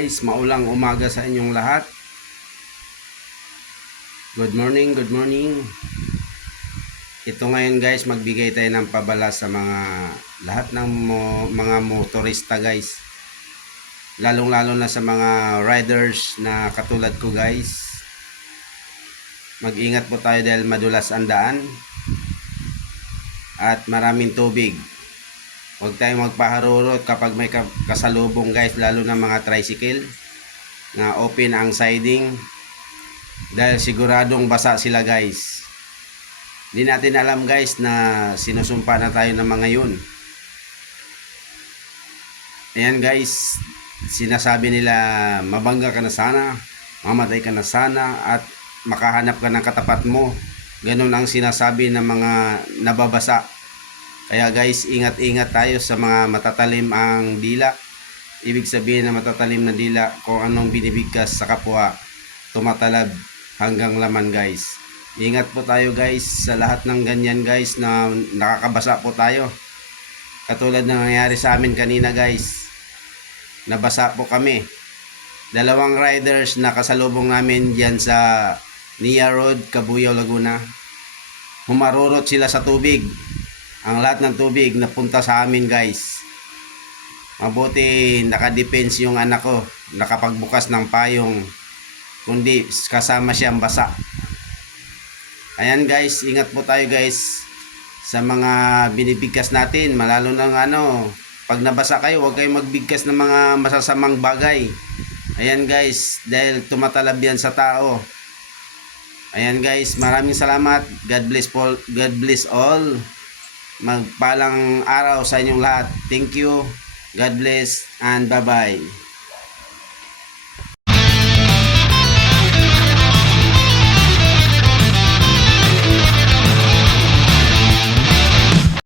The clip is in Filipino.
guys, maulang umaga sa inyong lahat. Good morning, good morning. Ito ngayon guys, magbigay tayo ng pabala sa lahat ng mga motorista guys. Lalong-lalo na sa mga riders na katulad ko guys. Mag-ingat po tayo dahil madulas ang daan at maraming tubig. Huwag tayong magpaharurot kapag may kasalubong guys, lalo na mga tricycle na open ang siding dahil siguradong basa sila guys. Di natin alam guys na sinusumpa na tayo ng mga yun. Ayan guys, sinasabi nila mabangga ka na sana, mamatay ka na sana, at makahanap ka ng katapat mo. Ganun ang sinasabi ng mga nababasa. Kaya guys, ingat-ingat tayo sa mga matatalim ang dila. Ibig sabihin na matatalim na dila, kung anong binibigkas sa kapwa, tumatalab hanggang laman guys. Ingat po tayo guys sa lahat ng ganyan guys na nakakabasa po tayo. Katulad na nangyari sa amin kanina guys. Nabasa po kami. Dalawang riders na kasalubong namin dyan sa Nia Road, Cabuyao, Laguna. Humarurot sila sa tubig. Ang lahat ng tubig napunta sa amin guys. Mabuti nakadepense yung anak ko, nakapagbukas ng payong, kundi kasama siyang basa. Ayan guys, ingat po tayo guys sa mga binibigkas natin. Malalo ng pag nabasa kayo, huwag kayong magbigkas ng mga masasamang bagay. Ayan guys, dahil tumatalab yan sa tao. Ayan guys, maraming salamat. God bless all. Magpalang araw sa inyong lahat. Thank you. God bless and bye-bye.